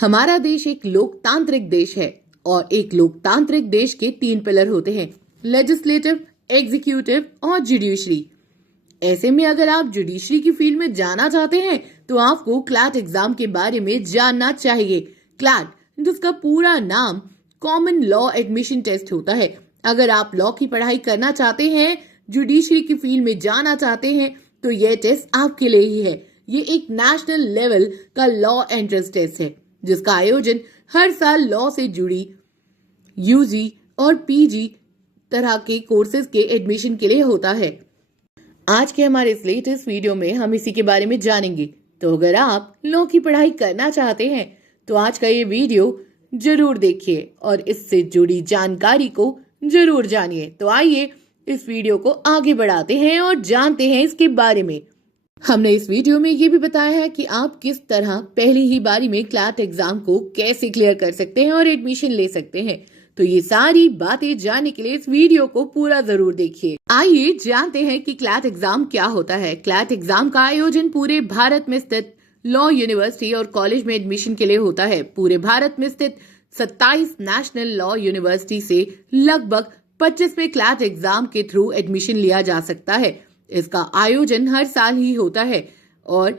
हमारा देश एक लोकतांत्रिक देश है और एक लोकतांत्रिक देश के 3 पिलर होते हैं, लेजिस्लेटिव, एग्जीक्यूटिव और जुडिशरी। ऐसे में अगर आप जुडिशरी की फील्ड में जाना चाहते हैं तो आपको क्लैट एग्जाम के बारे में जानना चाहिए। क्लैट, जिसका पूरा नाम कॉमन लॉ एडमिशन टेस्ट होता है। अगर आप लॉ की पढ़ाई करना चाहते हैं, जुडिशरी की फील्ड में जाना चाहते हैं, तो यह टेस्ट आपके लिए ही है। ये एक नेशनल लेवल का लॉ एंट्रेंस टेस्ट है जिसका आयोजन हर साल लॉ से जुड़ी यूजी और पीजी तरह के कोर्सेज के एडमिशन के लिए होता है। आज के हमारे इस लेटेस्ट वीडियो में हम इसी के बारे में जानेंगे। तो अगर आप लॉ की पढ़ाई करना चाहते हैं तो आज का ये वीडियो जरूर देखिए और इससे जुड़ी जानकारी को जरूर जानिए। तो आइए इस वीडियो को आगे बढ़ाते हैं और जानते हैं इसके बारे में। हमने इस वीडियो में ये भी बताया है कि आप किस तरह पहली ही बारी में क्लैट एग्जाम को कैसे क्लियर कर सकते हैं और एडमिशन ले सकते हैं। तो ये सारी बातें जानने के लिए इस वीडियो को पूरा जरूर देखिए। आइए जानते हैं कि क्लैट एग्जाम क्या होता है। क्लैट एग्जाम का आयोजन पूरे भारत में स्थित लॉ यूनिवर्सिटी और कॉलेज में एडमिशन के लिए होता है। पूरे भारत में स्थित 27 नेशनल लॉ यूनिवर्सिटी से लगभग 25 में क्लैट एग्जाम के थ्रू एडमिशन लिया जा सकता है। इसका आयोजन हर साल ही होता है और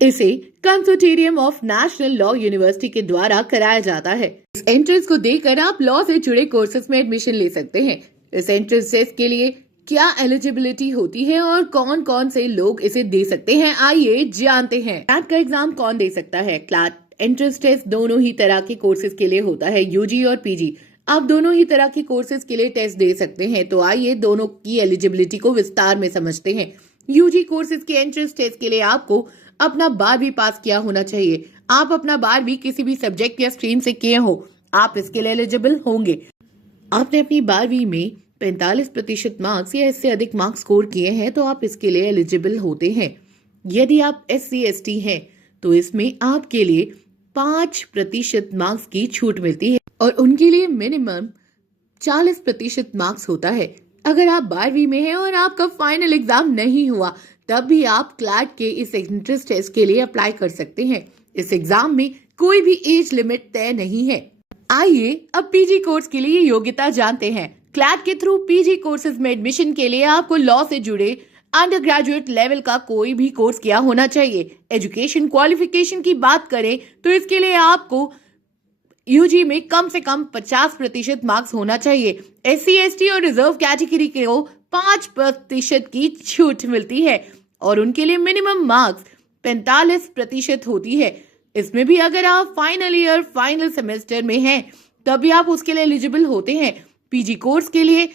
इसे consortium of national law university के द्वारा कराया जाता है। इस एंट्रेंस को देकर आप लॉ से जुड़े कोर्सेज में एडमिशन ले सकते हैं। इस एंट्रेंस टेस्ट के लिए क्या एलिजिबिलिटी होती है और कौन कौन से लोग इसे दे सकते हैं, आइए जानते हैं। क्लैट का एग्जाम कौन दे सकता है? क्लैट एंट्रेंस टेस्ट दोनों ही तरह के कोर्सेज के लिए होता है, यूजी और पीजी। आप दोनों ही तरह के कोर्सेज के लिए टेस्ट दे सकते हैं। तो आइए दोनों की एलिजिबिलिटी को विस्तार में समझते हैं। यूजी कोर्सेज के एंट्रेंस टेस्ट के लिए आपको अपना 12वीं पास किया होना चाहिए। आप अपना 12वीं किसी भी सब्जेक्ट या स्ट्रीम से किए हो, आप इसके लिए एलिजिबल होंगे। आपने अपनी 12वीं में 45% मार्क्स या इससे अधिक मार्क्स स्कोर किए हैं तो आप इसके लिए एलिजिबल होते हैं। यदि आप SC/ST हैं तो इसमें आपके लिए 5% मार्क्स की छूट मिलती है और उनके लिए मिनिमम 40% मार्क्स होता है। अगर आप 12वीं में हैं और आपका फाइनल एग्जाम नहीं हुआ तब भी आप क्लैट के इस एंट्रेंस टेस्ट के लिए अप्लाई कर सकते हैं। इस एग्जाम में कोई भी एज लिमिट तय नहीं है। आइए अब पीजी कोर्स के लिए योग्यता जानते हैं। क्लैट के थ्रू पीजी कोर्सेज में एडमिशन के लिए आपको लॉ से जुड़े अंडर ग्रेजुएट लेवल का कोई भी कोर्स किया होना चाहिए। एजुकेशन क्वालिफिकेशन की बात करें तो इसके लिए आपको यूजी में कम से कम 50% मार्क्स होना चाहिए। SC/ST और रिजर्व कैटेगरी को 5% की छूट मिलती है और उनके लिए मिनिमम मार्क्स 45% होती है। इसमें भी अगर आप फाइनल ईयर फाइनल सेमेस्टर में हैं तब भी आप उसके लिए एलिजिबल होते हैं। पीजी कोर्स के लिए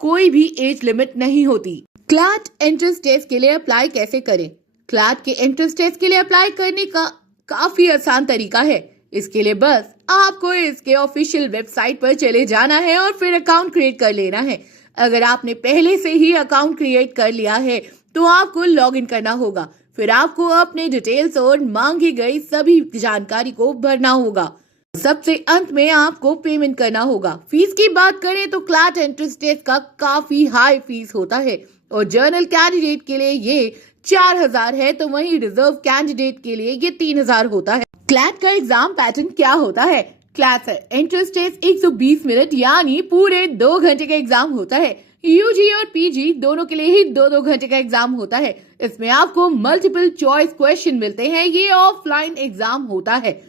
कोई भी एज लिमिट नहीं होती। क्लैट एंट्रेंस टेस्ट के लिए अप्लाई कैसे करें? क्लैट के एंट्रेंस टेस्ट के लिए अप्लाई करने का काफी आसान तरीका है। इसके लिए बस आपको इसके ऑफिशियल वेबसाइट पर चले जाना है और फिर अकाउंट क्रिएट कर लेना है। अगर आपने पहले से ही अकाउंट क्रिएट कर लिया है तो आपको लॉग इन करना होगा। फिर आपको अपने डिटेल्स और मांगी गई सभी जानकारी को भरना होगा। सबसे अंत में आपको पेमेंट करना होगा। फीस की बात करें तो क्लैट एंट्रेंस टेस्ट का काफी हाई फीस होता है और जर्नल कैंडिडेट के लिए ये 4000 है तो वहीं रिजर्व कैंडिडेट के लिए ये 3000 होता है। क्लैट का एग्जाम पैटर्न क्या होता है? क्लैट एंट्रेंस टेस्ट 120 मिनट यानी पूरे 2 घंटे का एग्जाम होता है। यूजी और पीजी दोनों के लिए ही 2-2 घंटे का एग्जाम होता है। इसमें आपको मल्टीपल चॉइस क्वेश्चन मिलते हैं। ये ऑफलाइन एग्जाम होता है।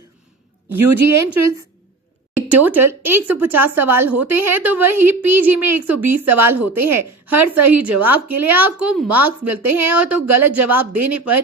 यूजी एंट्रेंस टोटल 150 सवाल होते हैं तो वही पीजी में 120 सवाल होते हैं। हर सही जवाब के लिए आपको मार्क्स मिलते हैं और तो गलत जवाब देने पर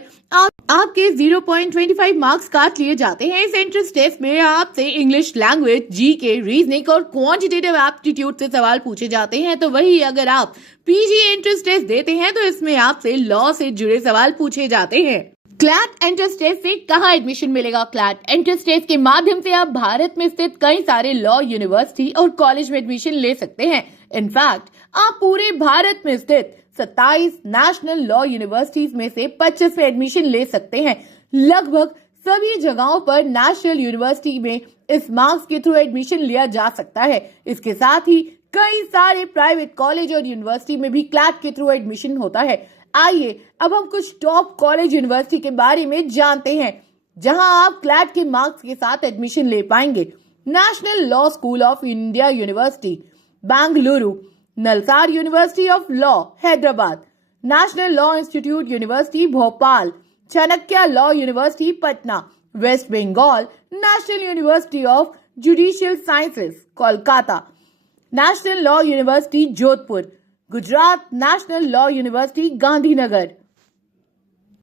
आपके 0.25 मार्क्स काट लिए जाते हैं। इस एंट्रेंस टेस्ट में आपसे इंग्लिश लैंग्वेज, जीके, रीजनिंग और क्वांटिटेटिव एप्टीट्यूड से सवाल पूछे जाते हैं। तो वही अगर आप पीजी एंट्रेंस टेस्ट देते हैं तो इसमें आपसे लॉ से जुड़े सवाल पूछे जाते हैं। क्लैट एंट्रेंस टेस्ट से कहाँ एडमिशन मिलेगा? क्लैट एंट्रेंस टेस्ट के माध्यम से आप भारत में स्थित कई सारे लॉ यूनिवर्सिटी और कॉलेज में एडमिशन ले सकते हैं। इनफैक्ट आप पूरे भारत में स्थित 27 नेशनल लॉ यूनिवर्सिटीज में से 25 में एडमिशन ले सकते हैं। लगभग सभी जगहों पर नेशनल यूनिवर्सिटी में इस मार्क्स के थ्रू एडमिशन लिया जा सकता है। इसके साथ ही कई सारे प्राइवेट कॉलेज और यूनिवर्सिटी में भी क्लैट के थ्रू एडमिशन होता है। आइए अब हम कुछ टॉप कॉलेज यूनिवर्सिटी के बारे में जानते हैं। जहां आप क्लैट के मार्क्स के साथ एडमिशन ले पाएंगे। National law school of India university Bengaluru, NALSAR university of law Hyderabad, national law institute university Bhopal, Chanakya law university Patna, West Bengal national university of judicial sciences Kolkata, national law university Jodhpur, Gujarat national law university Gandhinagar,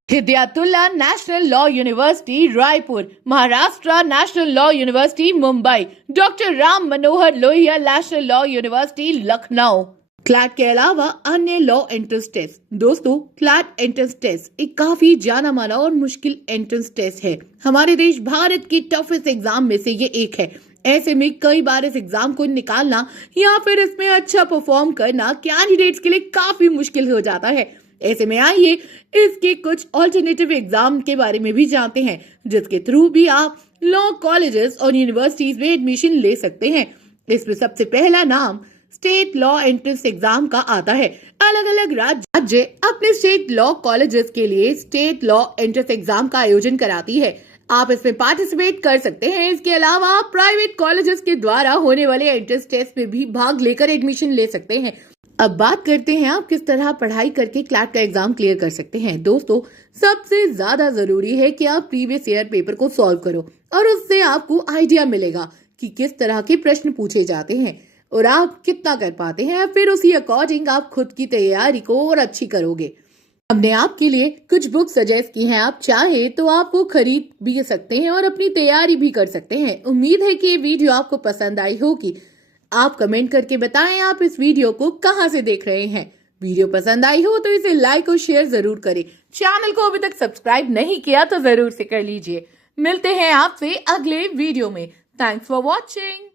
Hidayatullah national law university Raipur, Maharashtra national law university Mumbai, doctor Ram Manohar Lohia national law university Lucknow. CLAT के अलावा अन्य law entrance test. दोस्तों, CLAT entrance test एक काफी जाना माना और मुश्किल एंट्रेंस टेस्ट है। हमारे देश भारत की टफेस्ट एग्जाम में से ये एक है। ऐसे में कई बार इस एग्जाम को निकालना या फिर इसमें अच्छा परफॉर्म करना कैंडिडेट्स के लिए काफी मुश्किल हो जाता है। ऐसे में आइए इसके कुछ ऑल्टरनेटिव एग्जाम के बारे में भी जानते हैं, जिसके थ्रू भी आप लॉ कॉलेजेस और यूनिवर्सिटीज में एडमिशन ले सकते हैं। इसमें सबसे पहला नाम स्टेट लॉ एंट्रेंस एग्जाम का आता है। अलग अलग राज्य अपने स्टेट लॉ कॉलेजेस के लिए स्टेट लॉ एंट्रेंस एग्जाम का आयोजन कराती है। आप इसमें पार्टिसिपेट कर सकते हैं। इसके अलावा आप प्राइवेट कॉलेजेस के द्वारा होने वाले एंट्रेंस टेस्ट में भी भाग लेकर एडमिशन ले सकते हैं। अब बात करते हैं आप किस तरह पढ़ाई करके क्लैट का एग्जाम क्लियर कर सकते हैं। दोस्तों, सबसे ज्यादा जरूरी है कि आप प्रीवियस ईयर पेपर को सॉल्व करो और उससे आपको आइडिया मिलेगा कि किस तरह के प्रश्न पूछे जाते हैं और आप कितना कर पाते हैं। फिर उसी अकॉर्डिंग आप खुद की तैयारी को और अच्छी करोगे। हमने आपके लिए कुछ बुक सजेस्ट की हैं। आप चाहे तो आप वो खरीद भी सकते हैं और अपनी तैयारी भी कर सकते हैं। उम्मीद है कि ये वीडियो आपको पसंद आई होगी। आप कमेंट करके बताएं आप इस वीडियो को कहां से देख रहे हैं। वीडियो पसंद आई हो तो इसे लाइक और शेयर जरूर करें। चैनल को अभी तक सब्सक्राइब नहीं किया तो जरूर से कर लीजिए। मिलते हैं आपसे अगले वीडियो में। Thanks for watching.